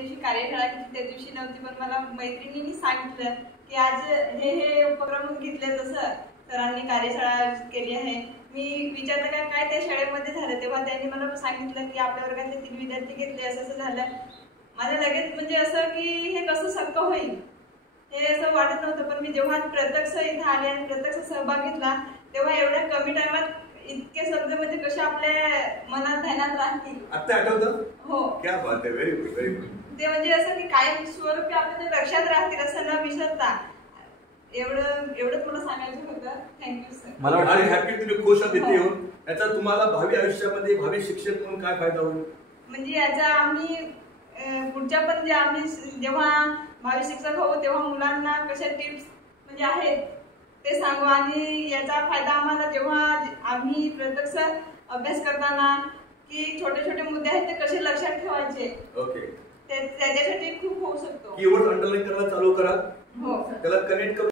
दिवशी कार्यशाळा घेतली त्या दिवशी नव्हती, पण मला मैत्रिणींनी सांगितलं की आज हे उपक्रम घेतले, तसं सरांनी कार्यशाळा केली आहे. मी विचारलं का काय त्या शाळेमध्ये झालं, तेव्हा त्यांनी मला सांगितलं की आपल्या वर्गातले 3 विद्यार्थी घेतले, असं झालं. माझं लगेच म्हणजे असं की हे कसं शक्य होईल हे असं वाटत नव्हतं. पण मी जेव्हा प्रत्यक्ष इथं आले आणि प्रत्यक्ष सहभाग घेतला तेव्हा एवढ्या कमी टाइमात इतके शब्द म्हणजे कसे आपल्या मनात ध्यानात राहतील. आता आठवतं? हो. क्या बात आहे, व्हेरी गुड व्हेरी गुड. ते म्हणजे असं की कायम स्वरूपी आपल्या लक्षात राहतील असं न विसरता, एवढंच मला सांगायचं होतं. Thank you sir. मला वाटतं हॅपी तुम्ही खुश आहात इथे येऊन. याचा तुम्हाला भावी आयुष्यामध्ये भावी शिक्षक म्हणून काय फायदा होईल? म्हणजे याचा आम्ही पुढच्या पण जे आम्ही जेव्हा भावी शिक्षक होऊ तेव्हा मुलांना कशा टिप्स म्हणजे आहेत ते सांगू, आणि याचा फायदा आम्हाला जेव्हा आम्ही प्रत्यक्ष अभ्यास करताना की छोटे छोटे मुद्दे आहेत ते कसे लक्षात ठेवायचे, ओके, त्याच्यासाठी खूप होऊ शकतो. कीवर्ड अंडरलाईन करायला चालू करा. हो, त्याला कनेक्ट करून